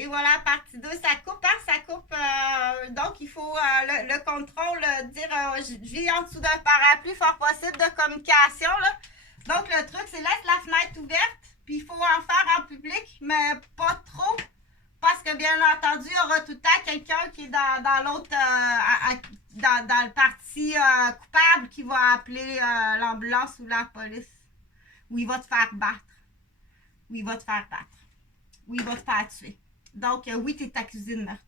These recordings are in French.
Et voilà, partie 2, ça coupe, hein? Ça coupe. Donc, il faut le contrôle, dire je vis en dessous d'un parapluie, fort possible de communication. Là. Donc, le truc, c'est laisse la fenêtre ouverte, puis il faut en faire en public, mais pas trop, parce que bien entendu, il y aura tout le temps quelqu'un qui est dans l'autre, dans le parti coupable qui va appeler l'ambulance ou la police, ou il va te faire battre, ou il va te faire battre, ou il va te faire tuer. Donc, oui, tu es accusé de meurtre.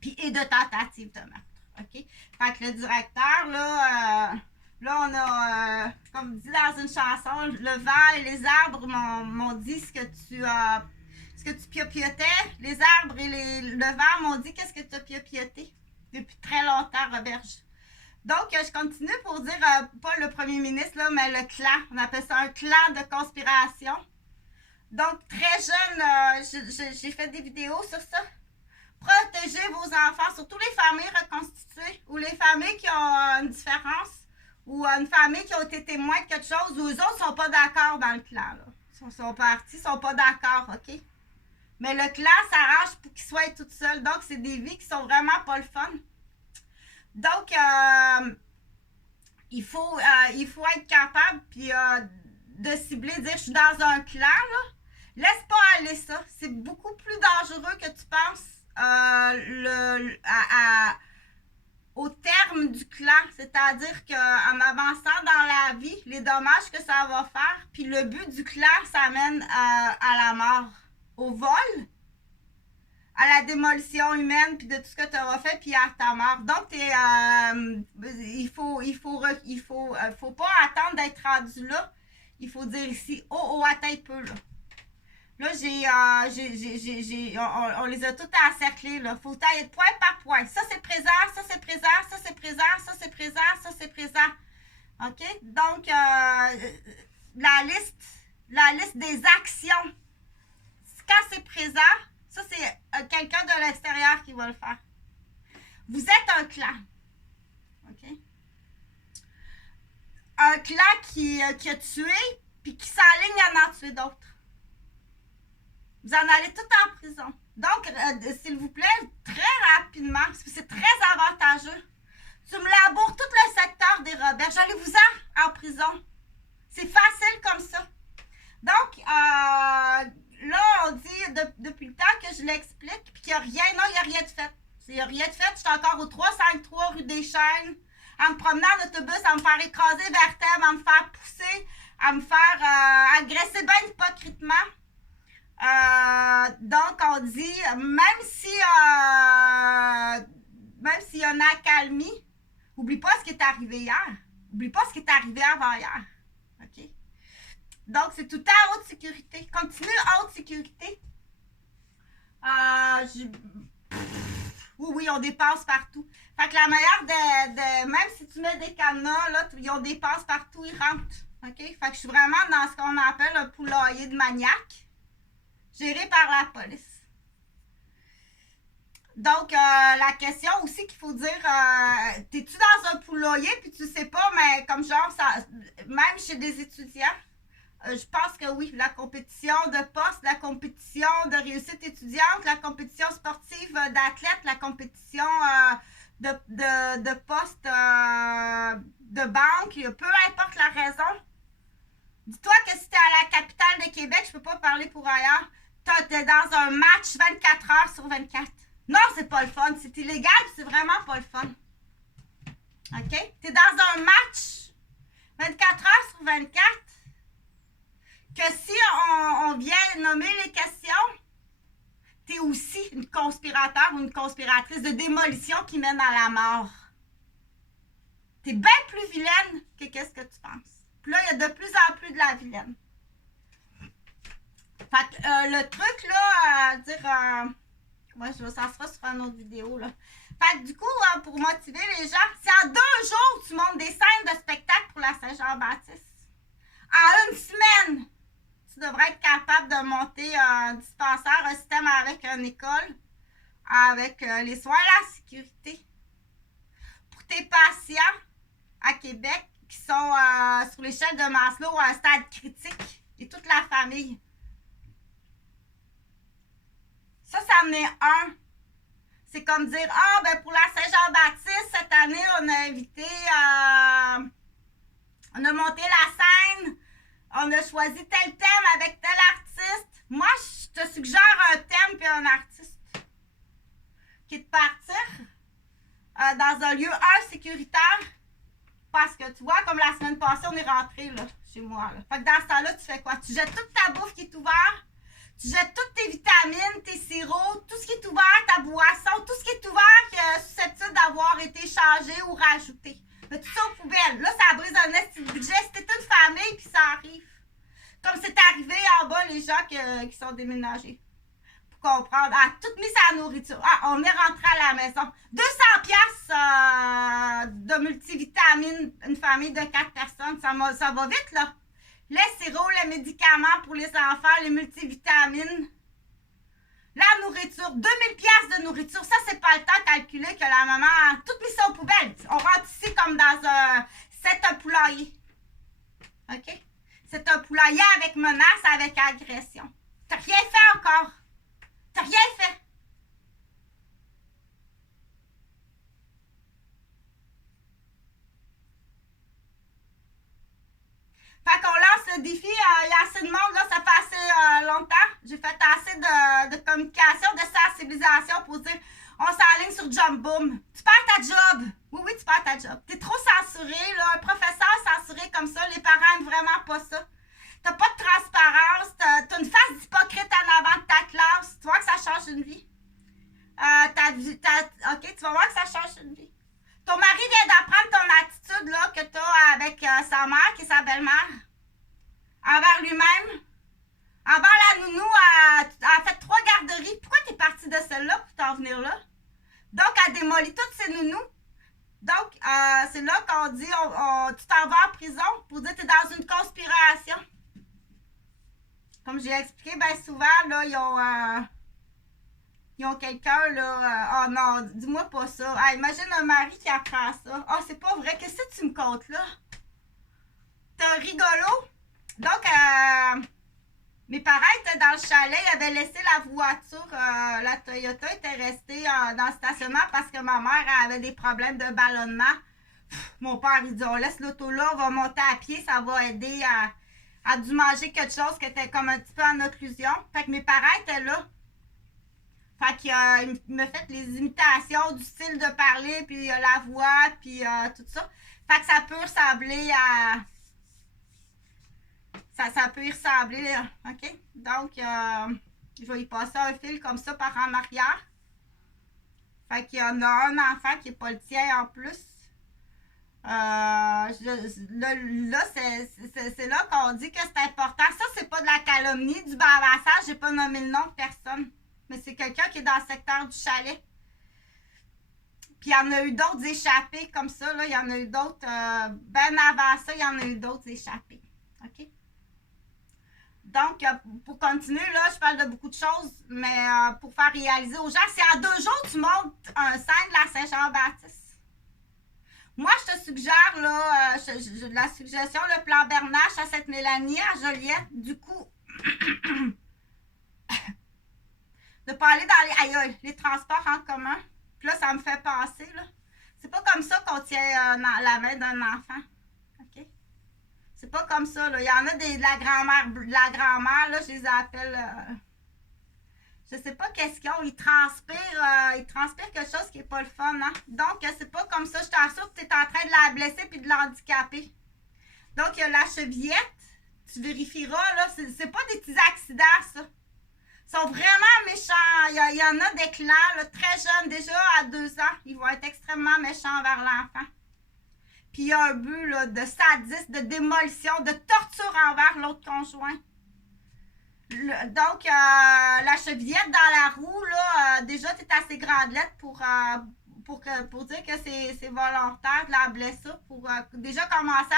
Puis, et de tentative de meurtre. OK? Fait que le directeur, là on a, comme dit dans une chanson, le vent et les arbres m'ont dit ce que tu piopiotais. Les arbres et le vent m'ont dit qu'est-ce que tu as piopioté depuis très longtemps, Roberge. Donc, je continue pour dire, pas le premier ministre, là, mais le clan. On appelle ça un clan de conspiration. Donc, très jeune, j'ai fait des vidéos sur ça. Protégez vos enfants, surtout les familles reconstituées ou les familles qui ont une différence ou une famille qui a été témoin de quelque chose où eux autres ne sont pas d'accord dans le clan. Là. Ils sont partis, ils ne sont pas d'accord, OK? Mais le clan s'arrange pour qu'ils soient tout seuls. Donc, c'est des vies qui sont vraiment pas le fun. Donc, il faut être capable puis, de cibler, de dire je suis dans un clan, là. Laisse pas aller ça. C'est beaucoup plus dangereux que tu penses au terme du clan. C'est-à-dire qu'en avançant dans la vie, les dommages que ça va faire, puis le but du clan, ça mène à la mort, au vol, à la démolition humaine, puis de tout ce que tu auras fait, puis à ta mort. Donc, il faut pas attendre d'être rendu là. Il faut dire ici, attends un peu, là. Là, on les a toutes encerclés, là. Faut tailler point par point. Ça, c'est présent, ça, c'est présent, ça, c'est présent, ça, c'est présent, ça, c'est présent. OK? Donc, la liste des actions. Quand c'est présent, ça, c'est quelqu'un de l'extérieur qui va le faire. Vous êtes un clan. OK? Un clan qui a tué, puis qui s'enligne à en tuer d'autres. Vous en allez tout en prison. Donc, s'il vous plaît, très rapidement, parce que c'est très avantageux, tu me laboures tout le secteur des Roberges. Allez-vous-en en prison. C'est facile comme ça. Donc, là, on dit depuis le temps que je l'explique, puis qu'il n'y a rien. Non, il n'y a rien de fait. Il n'y a rien de fait. Je suis encore au 353 rue des Chênes, à me promener en autobus, à me faire écraser vertèbre, à me faire pousser, à me faire agresser bien hypocritement. Donc, on dit, même s'il y a une accalmie, oublie pas ce qui est arrivé hier. Oublie pas ce qui est arrivé avant-hier. OK? Donc, c'est tout le temps en haute sécurité. Continue en haute sécurité. Oui, on dépasse partout. Fait que la meilleure même si tu mets des cadenas, là, on dépasse partout, ils rentrent. OK? Fait que je suis vraiment dans ce qu'on appelle un poulailler de maniaque, géré par la police. Donc, la question aussi qu'il faut dire, t'es-tu dans un poulailler puis tu sais pas, mais comme genre, même chez des étudiants, je pense que oui, la compétition de poste, la compétition de réussite étudiante, la compétition sportive d'athlète, la compétition de poste de banque, peu importe la raison. Dis-toi que si t'es à la capitale de Québec, je peux pas parler pour ailleurs, t'es dans un match 24 heures sur 24. Non, c'est pas le fun. C'est illégal, c'est vraiment pas le fun. OK? T'es dans un match 24 heures sur 24 que si on vient nommer les questions, t'es aussi une conspirateur ou une conspiratrice de démolition qui mène à la mort. T'es bien plus vilaine que qu'est-ce que tu penses. Puis là, il y a de plus en plus de la vilaine. Fait que le truc, là, dire... ouais, ça sera sur une autre vidéo, là. Fait que du coup, pour motiver les gens, si en 2 jours, tu montes des scènes de spectacle pour la Saint-Jean-Baptiste, en 1 semaine, tu devrais être capable de monter un dispensaire, un système avec une école, avec les soins et la sécurité. Pour tes patients à Québec qui sont sur l'échelle de Maslow à un stade critique, et toute la famille. en ait un. C'est comme dire, ah, ben pour la Saint-Jean-Baptiste, cette année, on a invité, on a monté la scène, on a choisi tel thème avec tel artiste. Moi, je te suggère un thème puis un artiste. Qui est de partir dans un lieu sécuritaire. Parce que tu vois, comme la semaine passée, on est rentré là, chez moi. Là. Fait que dans ce temps-là, tu fais quoi? Tu jettes toute ta bouffe qui est ouverte. Tu jettes toutes tes vitamines, tes sirops, tout ce qui est ouvert, ta boisson, tout ce qui est ouvert qui est susceptible d'avoir été changé ou rajouté. Mais tout ça aux poubelles. Là, ça brise un petit budget. C'était une famille, puis ça arrive. Comme c'est arrivé en bas, les gens qui sont déménagés. Pour comprendre. Ah, tout mis sa nourriture. Ah, on est rentré à la maison. 200 piastres de multivitamines, une famille de 4 personnes. Ça va vite, là. Les sirops, les médicaments pour les enfants, les multivitamines. La nourriture, 2000 piastres de nourriture. Ça, c'est pas le temps de calculer que la maman a tout mis ça aux poubelles. On rentre ici comme dans un poulailler. OK? C'est un poulailler avec menace, avec agression. T'as rien fait encore. T'as rien fait. Fait qu'on lance le défi, il y a assez de monde, là, ça fait assez longtemps. J'ai fait assez de communication, de sensibilisation pour dire on s'enligne sur Jump Boom. Tu perds ta job. Oui, tu perds ta job. T'es trop censuré, là. Un professeur censuré comme ça, les parents aiment vraiment pas ça. T'as pas de transparence, t'as une face d'hypocrite en avant de ta classe. Tu vois que ça change une vie. OK, tu vas voir que ça change une vie. Ton mari vient d'apprendre ton attitude là, que tu as avec sa mère, qui est sa belle-mère, envers lui-même. Envers la nounou, elle a fait 3 garderies. Pourquoi tu es partie de celle-là pour t'en venir là? Donc, elle démolit toutes ses nounous. Donc, c'est là qu'on dit tu t'en vas en prison pour dire que tu es dans une conspiration. Comme j'ai expliqué bien souvent, là, ils ont quelqu'un, là. Oh non, dis-moi pas ça. Ah, imagine un mari qui apprend ça. Ah, c'est pas vrai. Qu'est-ce que tu me comptes, là? T'es un rigolo. Donc, mes parents étaient dans le chalet. Ils avaient laissé la voiture. La Toyota était restée dans le stationnement parce que ma mère avait des problèmes de ballonnement. Mon père, il dit, on laisse l'auto là, on va monter à pied. Ça va aider à dû manger quelque chose qui était comme un petit peu en occlusion. Fait que mes parents étaient là. Fait qu'il m'a fait les imitations du style de parler, puis la voix, puis tout ça. Fait que ça peut ressembler à... Ça peut y ressembler, OK? Donc, je vais y passer un fil comme ça par en arrière. Fait qu'il y en a un enfant qui n'est pas le tien en plus. Là, c'est là qu'on dit que c'est important. Ça, c'est pas de la calomnie, du bavassage. J'ai pas nommé le nom de personne. Mais c'est quelqu'un qui est dans le secteur du chalet. Puis il y en a eu d'autres échappés comme ça. Là. Il y en a eu d'autres. Ben avant ça, il y en a eu d'autres échappés. OK? Donc, pour continuer, là, je parle de beaucoup de choses, mais pour faire réaliser aux gens, si en 2 jours, tu montes un scène de la Saint-Jean-Baptiste. Moi, je te suggère, là, la suggestion, le plan Bernache à Sainte-Mélanie, à Joliette, du coup, de pas aller dans les transports en commun. Puis là, ça me fait penser, là. C'est pas comme ça qu'on tient la main d'un enfant. OK? C'est pas comme ça, là. Il y en a de la grand-mère, là, je les appelle... je sais pas qu'est-ce qu'ils ont. Ils transpirent quelque chose qui est pas le fun, hein? Donc, c'est pas comme ça. Je t'assure que tu es en train de la blesser puis de l'handicaper. Donc, il y a la chevillette. Tu vérifieras, là. C'est pas des petits accidents, ça. Ils sont vraiment méchants. Il y en a des clans, là, très jeunes, déjà à 2 ans. Ils vont être extrêmement méchants envers l'enfant. Puis il y a un but là, de sadisme, de démolition, de torture envers l'autre conjoint. Donc, la chevillette dans la roue, là, déjà, tu es assez grande lettre pour dire que c'est volontaire de la blessure, pour déjà commencer